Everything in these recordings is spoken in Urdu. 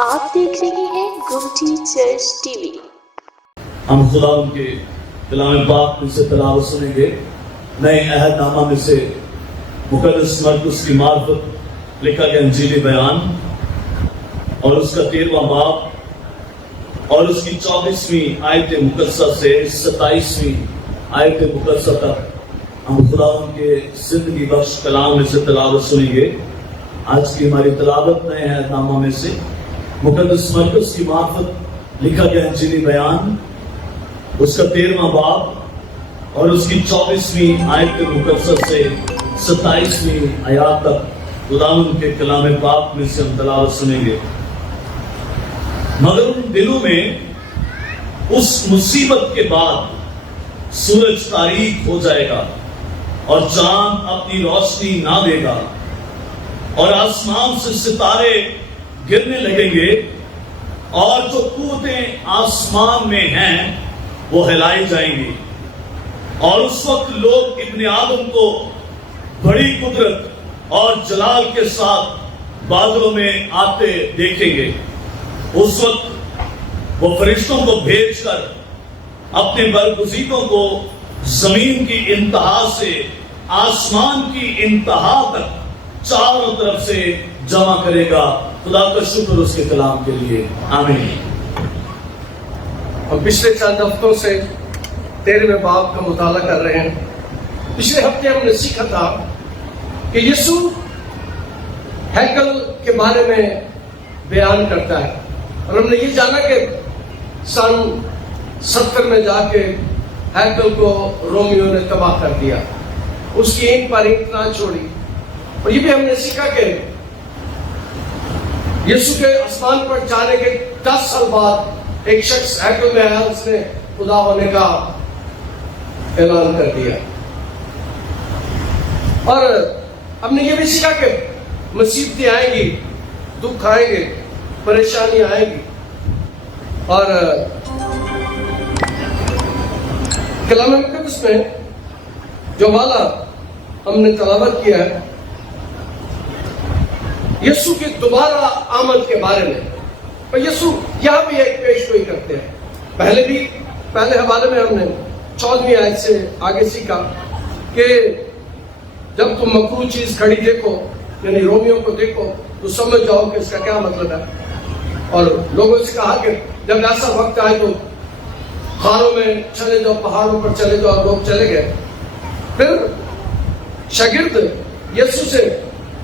آپ دیکھ رہے ہیں گمٹی چرچ ٹی وی۔ ہم خدا ان کے کلام پاک میں سے تلاوت سنیں گے۔ نئے عہد نامہ میں سے مقدس مرقس کی معرفت لکھا گیا انجیل بیان اور اس کا 13واں باب اور اس کی 24ویں آیت مقدسہ سے 27ویں آیت مقدسہ تک ہم خدا ان کے زندگی بخش کلام میں سے تلاوت سنیں گے۔ آج کی ہماری تلاوت نئے عہد نامہ میں سے مقدس مرقس کی معرفت لکھا گیا انجیل بیان اس کا 13واں باب اور اس کی 24ویں آیت مقدسہ سے 27ویں آیات تک خداوند کے کلام پاک میں سے ہم تلاوت سنیں گے۔ مگر ان دنوں میں اس مصیبت کے بعد سورج تاریک ہو جائے گا اور چاند اپنی روشنی نہ دے گا اور آسمان سے ستارے گرنے لگیں گے اور جو قوتیں آسمان میں ہیں وہ ہلائی جائیں گی، اور اس وقت لوگ ابن آدم کو بڑی قدرت اور جلال کے ساتھ بادلوں میں آتے دیکھیں گے۔ اس وقت وہ فرشتوں کو بھیج کر اپنے برگزیدوں کو زمین کی انتہا سے آسمان کی انتہا تک چاروں طرف سے جمع کرے گا۔ خدا کا شکر اس کے کلام کے لیے، آمین۔ ہم پچھلے چند ہفتوں سے 13ویں باب کا مطالعہ کر رہے ہیں۔ پچھلے ہفتے ہم نے سیکھا تھا کہ یسوع ہیکل کے بارے میں بیان کرتا ہے، اور ہم نے یہ جانا کہ سن 70 میں جا کے ہیکل کو رومیوں نے تباہ کر دیا، اس کی اینٹ پر اینٹ نہ چھوڑی۔ اور یہ بھی ہم نے سیکھا کہ یسوع کے آسمان پر جانے کے 10 سال بعد ایک شخص ہیکل میں آیا، اس نے خدا ہونے کا اعلان کر دیا۔ اور ہم نے یہ بھی سیکھا کہ مصیبتیں آئیں گی، دکھ آئیں گے، پریشانی آئیں گی، اور کلام مقدس میں جو والا ہم نے تلاوت کیا ہے یسوع کی دوبارہ آمد کے بارے میں، اور یسوع یہاں بھی ایک پیش گوئی کرتے ہیں۔ پہلے حوالے میں ہم نے 14ویں آیت سے آگے سیکھا کہ جب تم مکروہ چیز کھڑی دیکھو، یعنی رومیوں کو دیکھو، تو سمجھ جاؤ کہ اس کا کیا مطلب ہے۔ اور لوگوں سے کہا کہ جب ایسا وقت آئے تو خانوں میں چلے جاؤ، پہاڑوں پر چلے جاؤ، اور لوگ چلے گئے۔ پھر شاگرد یسوع سے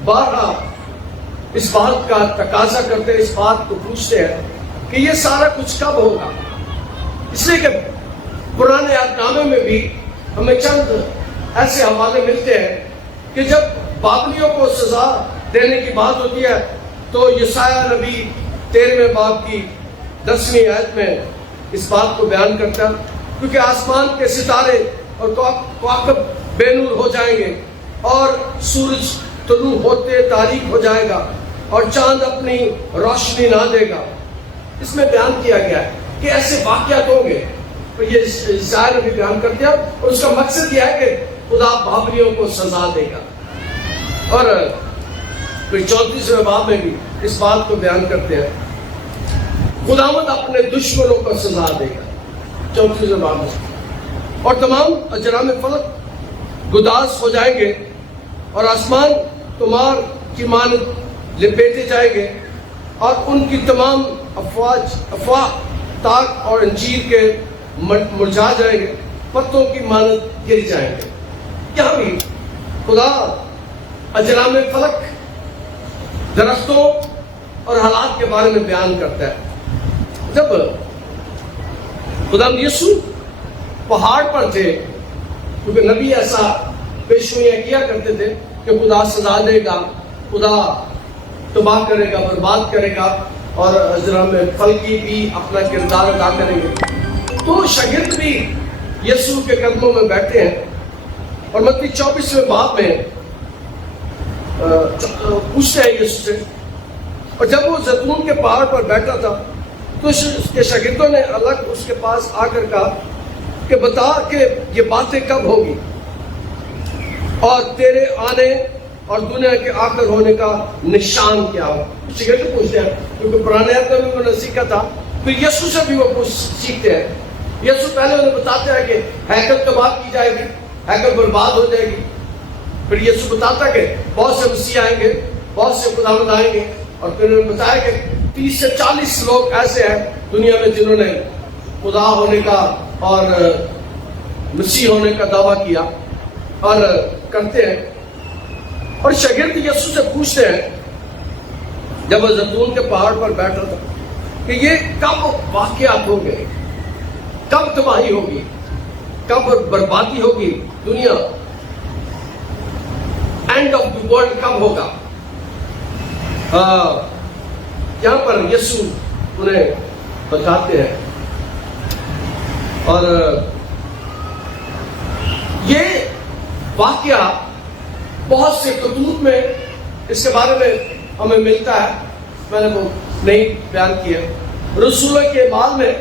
بارہا اس بات کا تقاضا کرتے ہیں، اس بات کو پوچھتے ہیں کہ یہ سارا کچھ کب ہوگا، اس لیے کہ پرانے عہد نامے میں بھی ہمیں چند ایسے حوالے ملتے ہیں کہ جب بابلیوں کو سزا دینے کی بات ہوتی ہے تو یسایہ نبی 13ویں باب کی 10ویں آیت میں اس بات کو بیان کرتا ہے، کیونکہ آسمان کے ستارے اور کواکب بے نور ہو جائیں گے اور سورج طلوع ہوتے تاریک ہو جائے گا اور چاند اپنی روشنی نہ دے گا۔ اس میں بیان کیا گیا ہے کہ ایسے واقعات ہوں گے، اور یہ یسایہ نبی بیان کر دیا، اور اس کا مقصد یہ ہے کہ خدا بابلیوں کو سزا دے گا۔ اور پھر 34ویں باب میں بھی اس بات کو بیان کرتے ہیں، خداوند اپنے دشمنوں کو سزا دے گا، 34ویں باب میں، اور تمام اجرام فلک گداز ہو جائیں گے اور آسمان تمہار کی مانند لپیٹے جائیں گے، اور ان کی تمام افواہ تاک اور انجیر کے مرجھا جائیں گے، پتوں کی مانند گر جائیں گے۔ یہاں بھی خدا اجرام فلک، درختوں اور حالات کے بارے میں بیان کرتا ہے۔ جب خدا یسوع پہاڑ پر تھے، کیونکہ نبی ایسا پیشگوئیاں کیا کرتے تھے کہ خدا سزا دے گا، خدا تباہ کرے گا، برباد کرے گا، اور اجرام فلکی بھی اپنا کردار ادا کریں گے۔ تو شاگرد بھی یسوع کے قدموں میں بیٹھے ہیں، اور متی 24ویں باب میں پوچھتے ہیں یسوع سے، اور جب وہ زیتون کے پہاڑ پر بیٹھا تھا تو اس کے شاگردوں نے الگ اس کے پاس آ کر کہا کہ بتا کہ یہ باتیں کب ہوگی اور تیرے آنے اور دنیا کے آخر ہونے کا نشان کیا ہو۔ شگرد پوچھتے ہیں کیونکہ پرانے عہد میں بھی انہوں نے سیکھا تھا. پھر یسوع سے بھی وہ سیکھتے ہیں. یسوع پہلے انہیں بتاتے ہیں کہ ہیکل تباہ کی جائے گی, ہیکل برباد ہو جائے گی. پھر یسوع بتاتا کہ بہت سے مسیح آئیں گے, بہت سے خداوند آئیں گے, اور پھر انہوں نے بتایا کہ 30 سے 40 لوگ ایسے ہیں دنیا میں جنہوں نے خدا ہونے کا اور مسیح ہونے کا دعویٰ کیا اور کرتے ہیں. اور شاگرد یسوع سے پوچھتے ہیں جب وہ زیتون کے پہاڑ پر بیٹھا تھا کہ یہ کب واقعات ہوں گے, کب تباہی ہوگی, کب بربادی ہوگی دنیا, اینڈ آف دی ورلڈ کب ہوگا. یہاں پر یسوع انہیں بتاتے ہیں. اور یہ واقعہ بہت سے خطوط میں اس کے بارے میں ہمیں ملتا ہے, میں نے وہ نہیں بیان کیا. رسولوں کے اعمال میں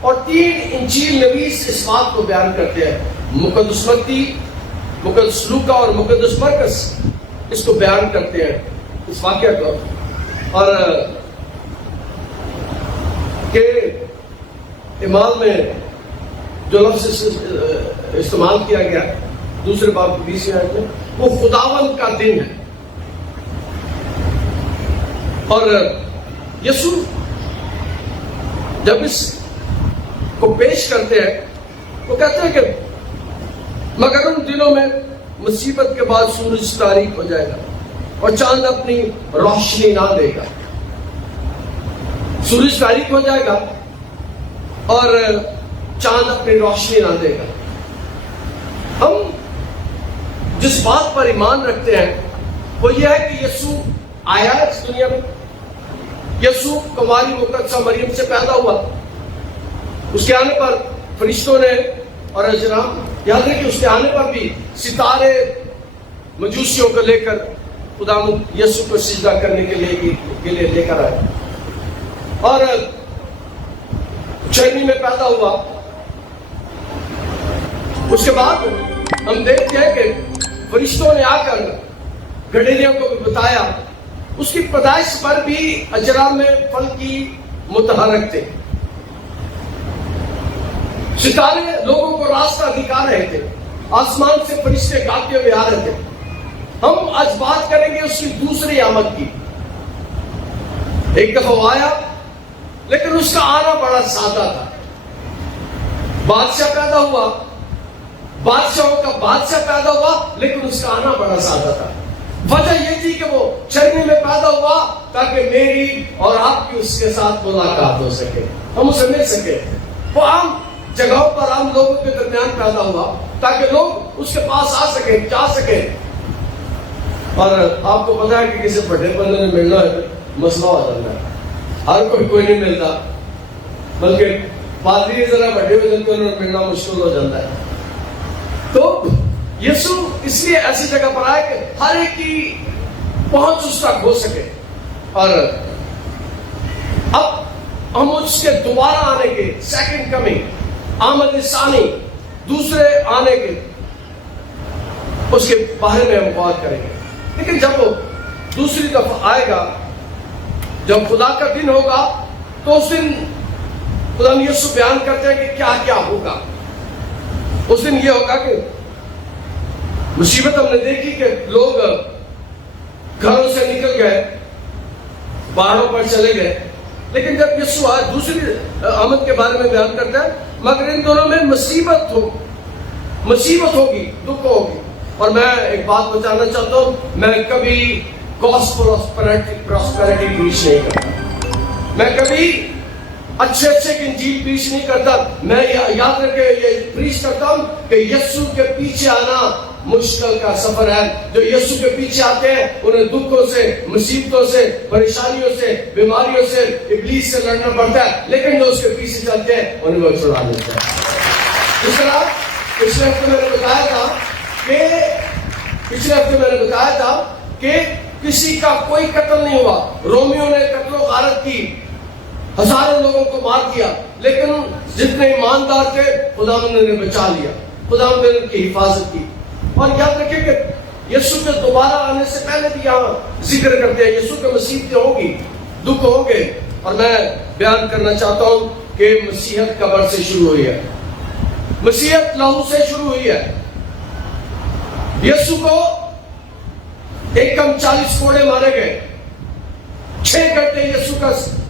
اور 3 انجیل نویس اس بات کو بیان کرتے ہیں. مقدس متی, مقدس لوکا اور مقدس مرکز اس کو بیان کرتے ہیں اس واقعہ کو. اور کہ اعمال میں جو لفظ استعمال کیا گیا دوسرے باب کی 20ویں آیت میں, وہ خداوند کا دن ہے. اور یسوع جب اس کو پیش کرتے ہیں وہ کہتے ہیں کہ مگر ان دنوں میں مصیبت کے بعد سورج تاریک ہو جائے گا اور چاند اپنی روشنی نہ دے گا. سورج تاریک ہو جائے گا اور چاند اپنی روشنی نہ دے گا. ہم جس بات پر ایمان رکھتے ہیں وہ یہ ہے کہ یسوع آیا اس دنیا میں, یسوع کماری مقدسہ مریم سے پیدا ہوا. اس کے آنے پر فرشتوں نے اور اجرام, یاد ہے کہ اس کے آنے پر بھی ستارے مجوسیوں کو لے کر خدا یسوع کو سجدہ کرنے کے لیے لے کر آئے. اور چرنی میں پیدا ہوا. اس کے بعد ہم دیکھتے ہیں کہ فرشتوں نے آ کر گڈیلیوں کو بھی بتایا. اس کی پیدائش پر بھی اجرام میں پھل کی متحرک تھے. ستارے لوگوں کو راستہ دکھا رہے تھے, آسمان سے فرشتے گاتے ہوئے آ رہے تھے. ہم آج بات کریں گے اس کی دوسری آمد کی. ایک دفعہ وہ آیا لیکن اس کا آنا بڑا سادہ تھا. بادشاہ پیدا ہوا, بادشاہوں کا بادشاہ پیدا ہوا, لیکن اس کا آنا بڑا سادہ تھا. وجہ یہ تھی کہ وہ چرنی میں پیدا ہوا تاکہ میری اور آپ کی اس کے ساتھ ملاقات ہو سکے, ہم اسے مل سکے. وہ عام جگہوں پر عام لوگوں کے درمیان پیدا ہوا تاکہ لوگ اس کے پاس آ سکیں, جا سکیں. اور آپ کو پتا ہے کہ کسی بڑے بندے نے ملنا ہے مسئلہ ہو جاتا ہے. ہر کوئی نہیں ملتا, بلکہ پادری ذرا بڑے ہو جاتے ہیں, انہوں نے ملنا مشکل ہو جاتا ہے. تو یسوع اس لیے ایسی جگہ پر آئے کہ ہر ایک کی پہنچ اس تک ہو سکے. اور اب ہم اس کے دوبارہ آنے کے, سیکنڈ کمنگ, آمد ثانی, دوسرے آنے کے, اس کے بارے میں ہم بات کریں گے. لیکن جب وہ دوسری دفعہ آئے گا, جب خدا کا دن ہوگا, تو اس دن خدا یسوع بیان کرتے ہیں کہ کیا کیا ہوگا. اس دن یہ ہوگا کہ مصیبت ہم نے دیکھی کہ لوگ گھروں سے نکل گئے, پہاڑوں پر چلے گئے. لیکن جب یسوع آئے, دوسری آمد کے بارے میں بیان کرتا ہے مگر ان دونوں میں مصیبت ہوگی, دکھ ہوگی. اور میں ایک بات بتانا چاہتا ہوں, میں کبھی گاسپل آف پراسپیرٹی پیش نہیں کرتا, میں کبھی اچھے کی انجیل پیش نہیں کرتا. میں یاد رکھے یہ پیش کرتا ہوں کہ یسوع کے پیچھے آنا مشکل کا سفر ہے. جو یسوع کے پیچھے آتے ہیں انہیں دکھوں سے, مصیبتوں سے, پریشانیوں سے, بیماریوں سے, ابلیس سے لڑنا پڑتا ہے. لیکن جو اس کے پیچھے چلتے ہیں انہیں وہ چھڑا دیتا ہے. اس طرح پچھلے ہفتے میں نے بتایا تھا کہ کسی کا کوئی قتل نہیں ہوا. رومیوں نے قتل و غارت کی, ہزاروں لوگوں کو مار دیا, لیکن جتنے ایماندار تھے خدا نے بچا لیا, خدا نے ان کی حفاظت کی. اور یاد رکھیں کہ یسوع کے دوبارہ آنے سے پہلے بھی یہاں ذکر کرتے ہیں یسوع کے مصیبتیں ہوگی، دکھ ہوں گے، اور میں بیان کرنا چاہتا ہوں کہ مسیحیت قبر سے شروع ہوئی ہے، مسیحیت لہو سے شروع ہوئی ہے۔ یسوع کو ایک کم 40 کوڑے مارے گئے، 6 گھنٹے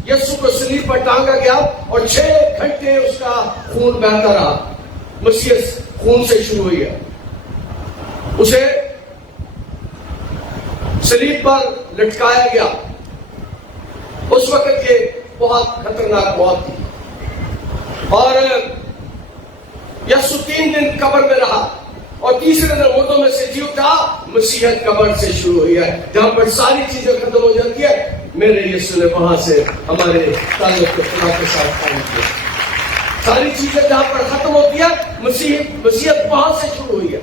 یسوع کو صلیب پر ٹانگا گیا اور 6 گھنٹے اس کا خون بہتا رہا۔ مسیحیت خون سے شروع ہوئی ہے۔ اسے صلیب پر لٹکایا گیا، اس وقت یہ بہت خطرناک موت تھی، اور یسوع 3 دن قبر میں رہا اور تیسرے دن مردوں میں سے جی اٹھا۔ مسیحیت قبر سے شروع ہوئی ہے، جہاں پر ساری چیزیں ختم ہو جاتی ہے، میرے یسوع نے وہاں سے ہمارے تعلق کو خدا کے ساتھ قائم کیا۔ ساری چیزیں جہاں پر ختم ہوتی ہے، مسیحیت وہاں سے شروع ہوئی ہے۔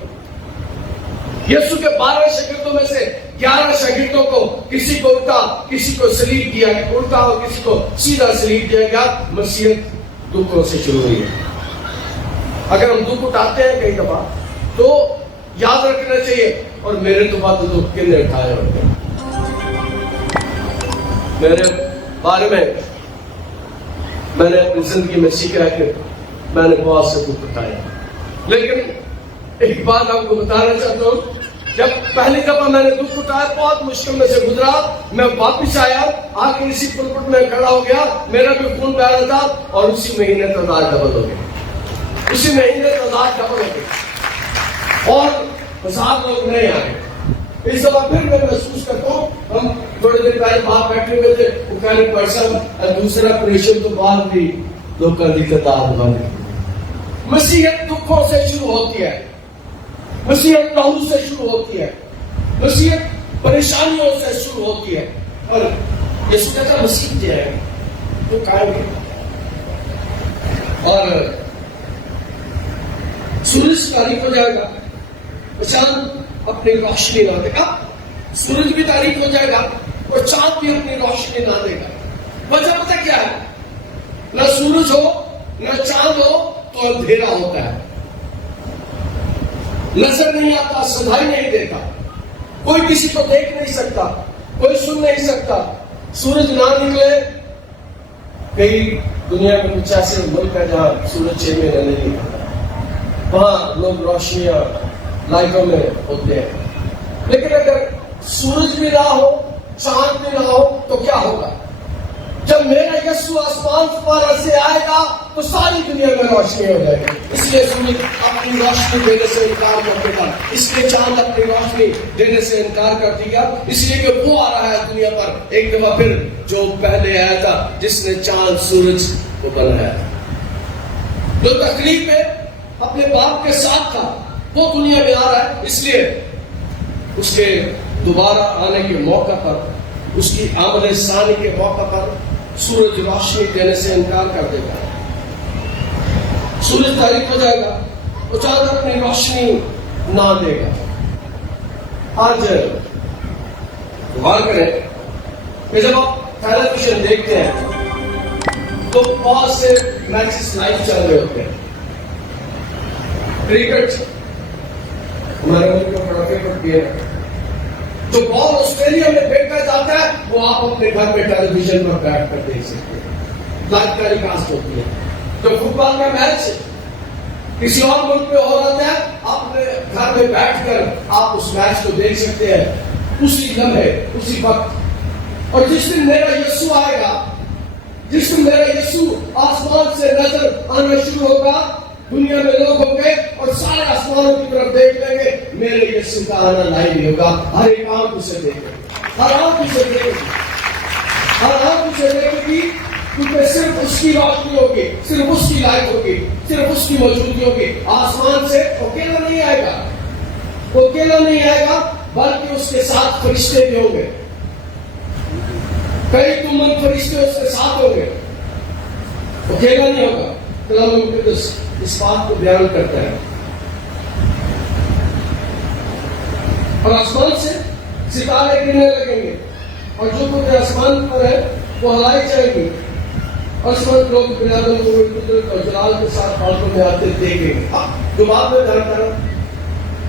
یسوع کے 12 شاگردوں میں سے 11 شاگردوں کو کسی کو الٹا، کسی کو صلیب دیا گیا، الٹا اور کسی کو سیدھا صلیب دیا گیا۔ مسیحیت دکھوں سے شروع ہوئی ہے۔ اگر ہم دکھ اٹھاتے ہیں کئی دفعہ تو یاد رکھنا چاہیے، اور میرے تو بات دکھ کن نے اٹھائے ہوتے ہیں، میرے بارے میں نے اپنی زندگی میں سیکھا ہے کہ میں نے بہت سے دکھ اٹھائے، لیکن ایک بات آپ کو بتانا چاہتا ہوں، جب پہلی دفعہ میں نے دکھ اٹھایا بہت مشکل میں سے گزرا، میں واپس آیا، آ کے اسی پلپٹ میں کھڑا ہو گیا، میرا بھی خون بہ رہا تھا، اور اسی مہینے تعداد ڈبل ہو گئی، اسی مہینے تعداد ڈبل ہو گئی، اور 1000 لوگ نہیں آئے۔ اس دفعہ پھر میں محسوس کرتا ہوں، ہم تھوڑے دن پہلے باہر بیٹھے ہوئے تھے، وہ کہنے پرسن دوسرا پریشن تو بعد بھی لوگوں کی تعداد بن گئی۔ مسیحیت دکھوں سے شروع ہوتی ہے، مسیحیت لہو سے شروع ہوتی ہے، مسیحیت پریشانیوں سے شروع ہوتی ہے، اور یسوع کہتا مسیح جو ہے وہ قائم ہے، اور سورج تاریک ہو جائے گا، چاند اپنی روشنی نہ دے گا، سورج بھی تاریک ہو جائے گا اور چاند بھی اپنی روشنی نہ دے گا۔ وجہ پتہ کیا ہے؟ نہ سورج ہو نہ چاند ہو تو اندھیرا ہوتا ہے، نظر نہیں آتا، سدھائی نہیں دیتا، کوئی کسی کو دیکھ نہیں سکتا، کوئی سن نہیں سکتا۔ سورج نہ نکلے، کئی دنیا میں کچھ ایسے ملک ہے جہاں سورج 6 مہینے نہیں نکلتا، وہاں لوگ روشنیاں لائٹوں میں ہوتے ہیں، لیکن اگر سورج بھی نہ ہو چاند بھی نہ ہو تو کیا ہوگا؟ جب میرا یسوع آسمان پر سے آئے گا تو ساری دنیا میں روشنی ہو جائے گی۔ اس لیے سورج اپنی روشنی دینے سے انکار کر دے گا، اس لیے چاند اپنی روشنی دینے سے انکار کر دیا، اس لیے کہ وہ آ رہا ہے دنیا پر ایک دفعہ پھر جو پہلے آیا تھا، جس نے چاند سورج کو بنایا تھا، جو تقریب میں اپنے باپ کے ساتھ تھا، وہ دنیا میں آ رہا ہے۔ اس لیے اس کے دوبارہ آنے کے موقع پر، اس کی آمد ثانی کے موقع پر سورج روشنی دینے سے انکار کر دے گا، سورج تاریک ہو جائے گا اور چاند اپنی روشنی نہ دے گا۔ آج غور کریں کہ جب آپ ٹیلی ویژن دیکھتے ہیں تو بہت سے میچز لائیو چل رہے ہوتے ہیں۔ کرکٹ ہمارے ملک کا بڑا فیوریٹ گیم ہے، جو بال آسٹریلیا میں پھینکا جاتا ہے وہ آپ اپنے گھر میں ٹیلی ویژن پر بیٹھ کر دیکھ سکتے ہیں، لائیو ٹیلی کاسٹ ہوتی ہے۔ جو فٹ بال کا میچ کسی اور ملک میں ہو رہا ہے، آپ اپنے گھر میں بیٹھ کر آپ اس میچ کو دیکھ سکتے ہیں اسی لمحے، اسی وقت۔ اور جس دن میرا یسوع آئے گا، جس دن میرا یسوع آسمان سے نظر آنا شروع ہوگا، دنیا میں لوگ ہوں گے اور سارے آسمانوں کی طرف دیکھ لیں گے، میرے یسوع کا آنا لائیو ہوگا، ہر ایک آنکھ اسے دیکھے گی، ہر آنکھ اسے دیکھے گی، ہر آنکھ اسے دیکھے گی، کیونکہ صرف اس کی روشنی ہوگی، صرف اس کی لائٹ ہوگی، صرف اس کی موجودگی ہوگی۔ آسمان سے اکیلا نہیں آئے گا، وہ اکیلا نہیں آئے گا، بلکہ اس کے ساتھ فرشتے بھی ہوں گے، کئی تمن فرشتے اس کے ساتھ ہوں گے، اکیلا نہیں ہوگا۔ کلام مقدس اس بات کو بیان کرتا ہے۔ اور آسمان سے ستارے گرنے لگیں گے، اور جو کچھ آسمان پر ہے وہ ہلائی جائیں گی، اور اس وقت لوگ بنیادوں کو قدرت اور جلال کے ساتھ بالکوں میں آتے دیکھیں گے۔ اب جو بات میں کہنا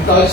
45